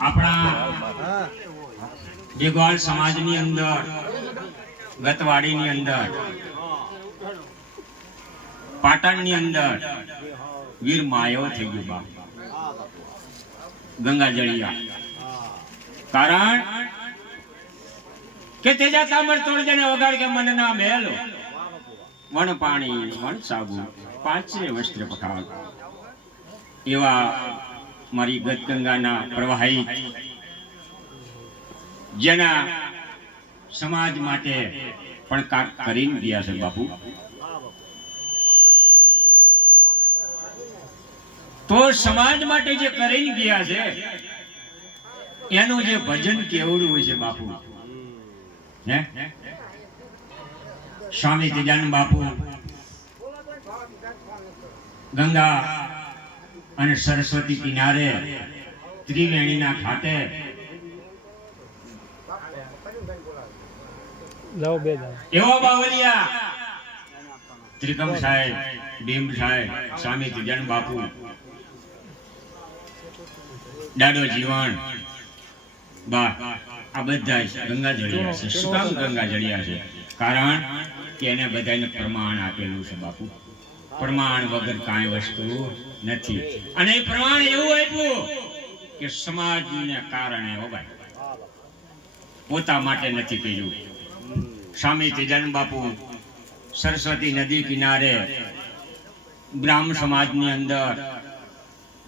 આપણા દેગવાલ સમાજની અંદર ગતવાડીની અંદર પાટણની અંદર વીર માયો થઈ ગયો બાપ ગંગાજળિયા કારણ કે તેજા તાંબર તોડ જને વગાડ કે મન ના મેલો વણ પાણી વણ સાબુ પાંચે વસ્ત્ર પખાવ એવા મારી ગતગંગાના પ્રવાહી જેના સમાજ માટે પણ કાક કરીને ગયા છે બાપુ તો સમાજ માટે જે કરીને ગયા છે એનું જે ભજન કેવડું હોય છે બાપુ હે સ્વામી તેજાનંદ બાપુ ગંગા અને સરસ્વતી કિનારે ત્રિવેણીના ઘાટે એવા બાવલિયા ત્રિકમ સાહેબ ભીમ સાહેબ સ્વામી તેજાનંદ બાપુ દાડો જીવન બા આ બધા ગંગા જળિયા છે શું કામ ગંગા જળિયા છે કારણ કે એને બધાને પ્રમાણ આપેલું છે બાપુ પ્રમાણ વગર કાંઈ વસ્તુ નથી અને એ પ્રમાણ એવું આપ્યું કે સમાજને કારણે હોવાય પોતા માટે નથી કહ્યું સ્વામી તેજાનંદ બાપુ સરસ્વતી નદી કિનારે બ્રાહ્મણ સમાજની અંદર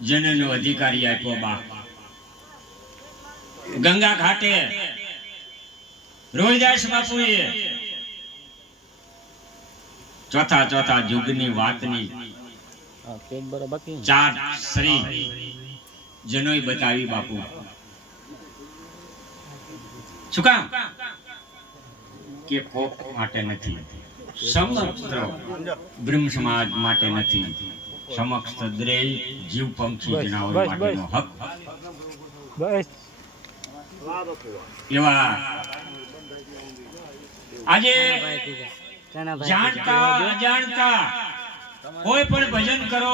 જનનો અધિકારી આપ્યો બા ગંગા ઘાટે રોહિદાસ બાપુએ ચોથા યુગની વાતની ચાર શ્રી જનોય બતાવી બાપુ શું કામ કે કોક માટે નથી સમસ્ત બ્રહ્મ સમાજ માટે નથી સમસ્ત દરેક જીવ પંખી જનાવર માટેનો હક એવા આજે જાણતા અજાણતા કોઈ પણ ભજન કરો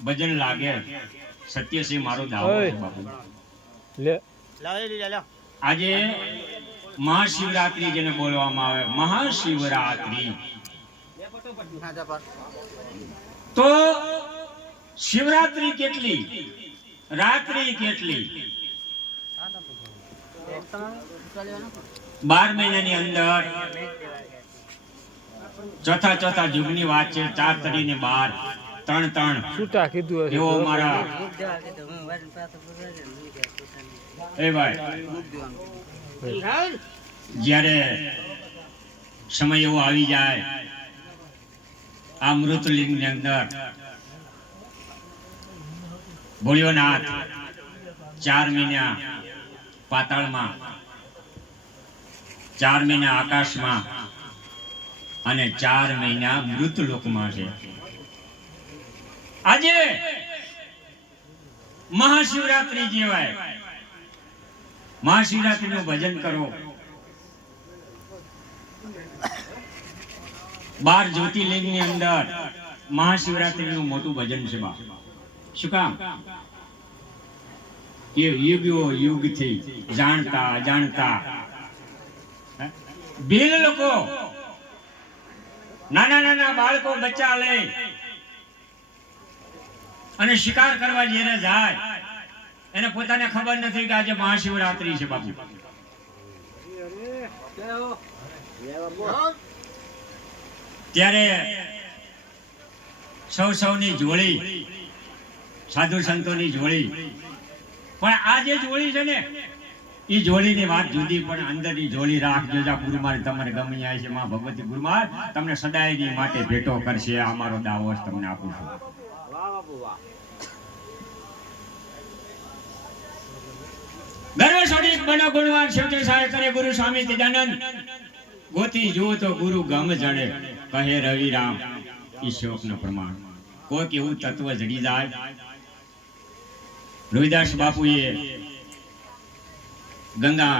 ભજન લાગે સત્ય છે મારો દાવો બાપુ આજે મહાશિવરાત્રી જેને બોલવામાં આવે મહાશિવરાત્રી તો શિવરાત્રી કેટલી રાત્રિ કેટલી 12 મહિનાની અંદર ચોથા યુગની વાત છે 4 તરીને 12 3 છૂટા કીધું એવો મારા એ ભાઈ જ્યારે સમય એવો આવી જાય આ મૃતલિંગની અંદર ભોળિયોનાથ 4 મહિના પાતાળમાં 4 મહિના આકાશમાં અને 4 મહિના મૃત લોકમાં છે આજે મહાશિવરાત્રી જેવાય મહાશિવરાત્રીનું ભજન કરો 12 જ્યોતિર્લિંગની અંદર મહાશિવરાત્રીનું મોટું ભજન છે બા શું કામ એ યુગથી જાણતા અજાણતા ભીલ લોકો નાના બાળકો બચ્ચા લઈ અને શિકાર કરવા જ્યારે જાય એને પોતાને ખબર નથી કે આજે મહાશિવરાત્રી છે બાપુ ત્યારે સૌની જોડી સાધુ સંતોની જોડી પણ આ જે જોડી છે ને એ જોડીની વાત જુદી પણ અંદરની જોડી રાખજો જા ગુરુમાર તમારે ગમી આવે છે માં ભગવતી ગુરુમાર તમને સદાયની માટે ભેટો કરશે આ મારો દાવો તમને આપું છું ગર્વ છોડી બનો ગુણવાન શિવજી સહાય કરે ગુરુ સ્વામી તેજાનંદ ગોતી જુઓ તો ગુરુ ગમ જડે કહે રવિ રામ ઈશ્વરનો પ્રમાણ કોઈક એવું તત્વ જડી જાય રોહિદાસ બાપુએ ગંગા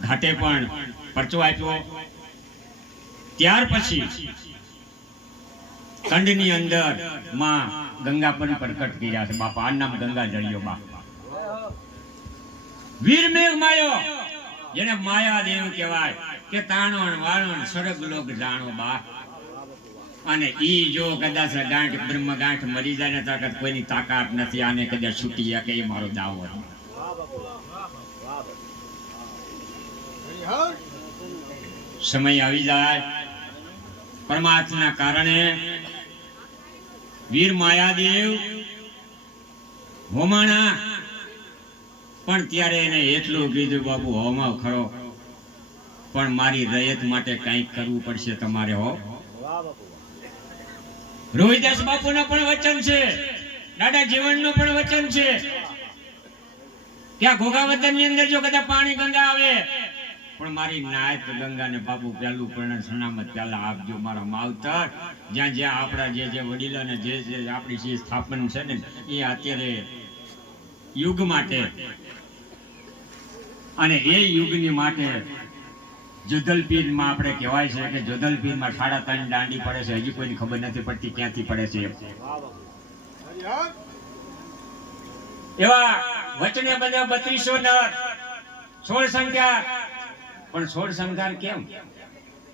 ઘાટે પણ પરચો આપ્યો ત્યાર પછી કંડની અંદર માં ગંગા પર પ્રકટ કર્યા છે બાપા. આ નામ ગંગા જળિયો બા. વીર મેઘ માયો જેને માયા દેવ કહેવાય કે તાણો વાળો સ્વર્ગ લોક જાણો બા. અને ઈ જો કદાચ ગાંઠ બ્રહ્મ ગાંઠ મરી જાય ને તાકાત કોઈની તાકાત નથી આને કદાચ છૂટી શકે એ મારો દાવો હતો. સમય આવી જાય પરમાત્માના કારણે વીર માયાદેવ હોમાણા પણ ત્યારે એને એટલું કીધું બાપુ હોમાવ ખરો પણ મારી રયત માટે કંઈક કરવું પડશે તમારે હો. રોહિદાસ બાપુના પણ વચન છે, દાદા જીવનનું પણ વચન છે કે આ ઘોઘાવતનની અંદર જો કદાચ પાણી ગંગા આવે પણ મારી નાયત ગંગાને બાપુ પેલું પણ સલામત પેલા આપજો મારા માવતર. જ્યાં જ્યાં આપણા જે વડીલોને જે આપણી જે સ્થાપન છે ને એ અત્યારે યુગ માટે અને એ યુગની માટે જોધલપીરમાં આપણે કહેવાય છે કે જોધલપીરમાં 3.5 દાંડી પડે છે. હજી કોઈને ખબર નથી પડતી ક્યાંથી પડે છે. એવા વચને બધા 3200 નર 16 સંખ્યા પણ 16 સંખ્યા કેમ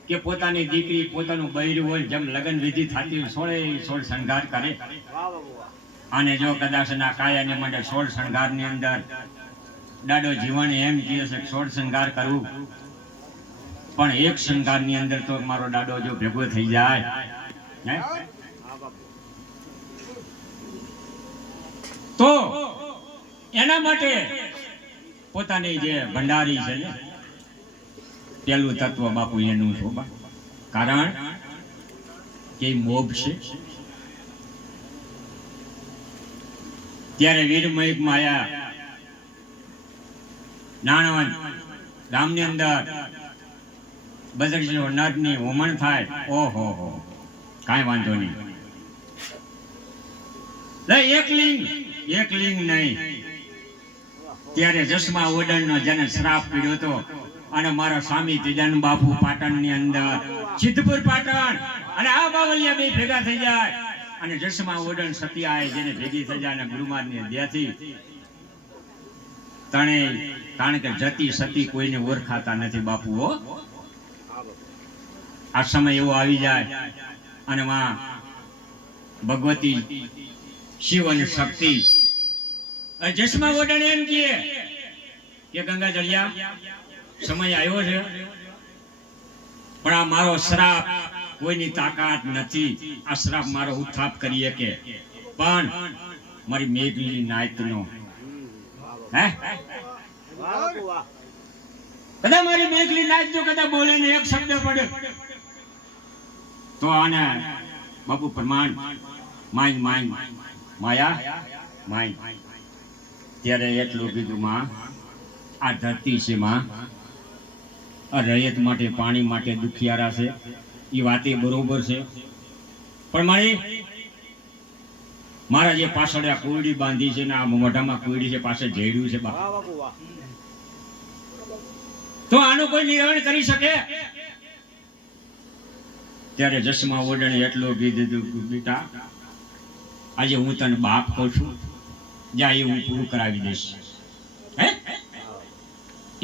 કે પોતાની દીકરી પોતાનું બૈરું હોય જેમ લગ્ન વિધિ થતી હોય 16 શણગાર કરે. અને જો કદાચ ના કાયાને માટે 16 શણગારની અંદર દાડો જીવન એમ કહે છે 16 શણગાર કરવું પણ એક શણગારની અંદર તો મારો દાડો જો ભેગો થઈ જાય તો એના માટે પોતાની જે ભંડારી છે ને પેલું તત્વ બાપુ એનું શોભા. કારણ કે મોગ છે. ત્યારે વીરમય માયા નાણવન ગામની અંદર બજરજીનો નરની હોમણ થાય. ઓહો હો કાંઈ વાંધો નહીં. એક લિંગ નહીં. ત્યારે જસમા ઓડણનો જેને શ્રાપ પીડ્યો હતો અને મારા સ્વામી તેજાન બાપુ પાટણની અંદર સિદ્ધપુર પાટણ અને આ બાવલિયા બે ભેગા થઈ જાય અને જસમા ઓડણ સતિયાએ જેને ભેગી થઈ જાય અને ગુરુમારની દેહથી તણે કારણ કે જતી સતી કોઈને ઓળખાતા નથી બાપુ હો. આ સમય એવો આવી જાય અને માં ભગવતી શિવ અને શક્તિ જસમા ઓડણ એમ કહે કે ગંગા જળિયા સમય આવ્યો છે પણ આ મારો શ્રાપ કોઈની તાકાત નથી. આ શ્રાપ મારો ઉત્થાપ કરી શકે પણ મારી મેઘલી નાયતનો કદા મારી મેઘલી નાયત જો કદા બોલે ને એક શબ્દ પડે તો આને બાપુ પ્રમાણ માયા ત્યારે એટલું કીધું માં આ ધરતી છે માં આ રયત માટે પાણી માટે દુખિયારા છે એ વાત બરોબર છે પણ મારા જે પાછળ આ કોયડી બાંધી છે ને આ મોઢામાં કોયડી છે પાછળ જેડ્યું છે તો આનું કોઈ નિવારણ કરી શકે. ત્યારે જસમા ઓડણે એટલું કીધું બેટા આજે હું તને બાપ કહું છું જા એ હું પૂરું કરાવી દઈશ.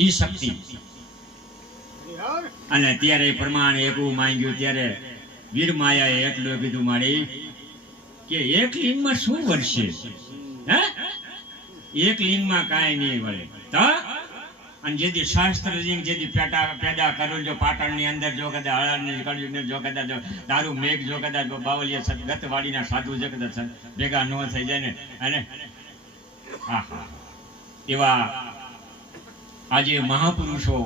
ઈ શક્તિ અને ત્યારે પ્રમાણે એવું માંગ્યું. ત્યારે વીર માયાએ એટલું કીધું મારી કે એક લિંગમાં શું વળશે? એક લિંગમાં કાંઈ નહીં વળે. અને જેથી શાસ્ત્ર લિંગ જેથી પેદા કરું જો પાટણની અંદર જો કદાચ હળદની કળજુને જો કદાચ દારૂ મેઘ જો કદાચ બાવલિયા સદગત વાડીના સાધુ જો કદાચ ભેગા ન થઈ જાય ને અને એવા આજે મહાપુરુષો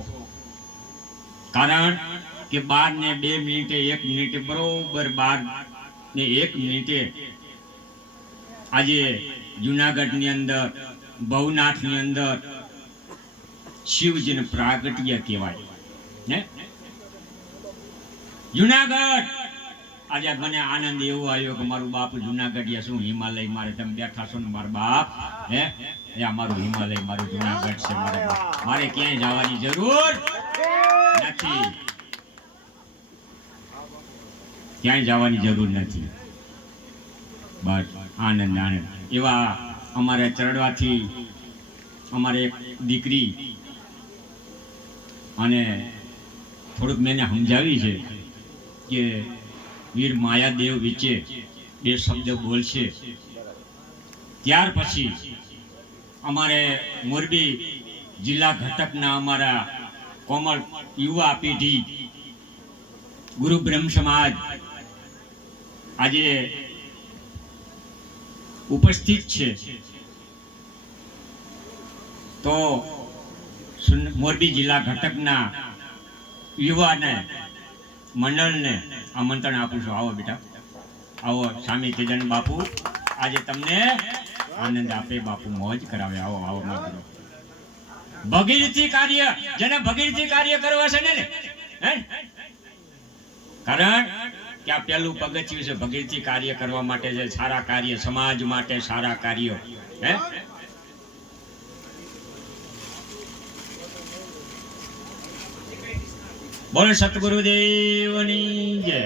કારણ કે 12 ને 2 મિનિટે 1 મિનિટે બરોબર 12 ને 1 મિનિટે આજે જુનાગઢની અંદર ભવનાથની અંદર શિવજીને પ્રાગટ્ય કહેવાય ને જુનાગઢ. આજે મને આનંદ એવો આવ્યો કે મારું બાપ જુનાગઢિયા શું હિમાલય મારે તમે બેઠા છો ને મારા બાપ હે એ મારું હિમાલય મારું જુનાગઢ છે. મારે ક્યાંય જવાની જરૂર નથી. ક્યાંય જવાની જરૂર નથી. બસ આનંદ આનંદ. એવા અમારે ચરડવાથી અમારે એક દીકરી, અને થોડુંક મેં એને સમજાવી છે કે વીર માયાદેવ વિશે બે શબ્દ બોલશે, ત્યાર પછી અમારે મોરબી જિલ્લા ઘટકના અમારા કોમળ યુવા પેઢી ગુરુ બ્રહ્મ સમાજ આજે ઉપસ્થિત છે. તો મોરબી જિલ્લા ઘટકના યુવાને મંડળને આમંત્રણ આપું છું. આવો બેટા, આવો. સ્વામી તેજાનંદ બાપુ આજે તમને આનંદ આપે, બાપુ મોજ કરાવે. આવો આવો મિત્રો. ભગીરથી કાર્ય, જેને ભગીરથી કાર્ય કરવા છે ને, કારણ કે આ પેલું પગથિયું છે ભગીરથી કાર્ય કરવા માટે છે. સારા કાર્ય, સમાજ માટે સારા કાર્યો. હે, બોલો સતગુરુદેવની જય.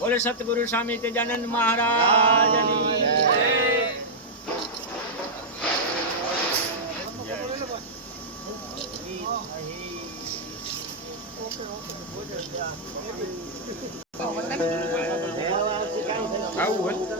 બોલે સતગુરુ સ્વામી તેજાનંદ મહારાજની જય. આવું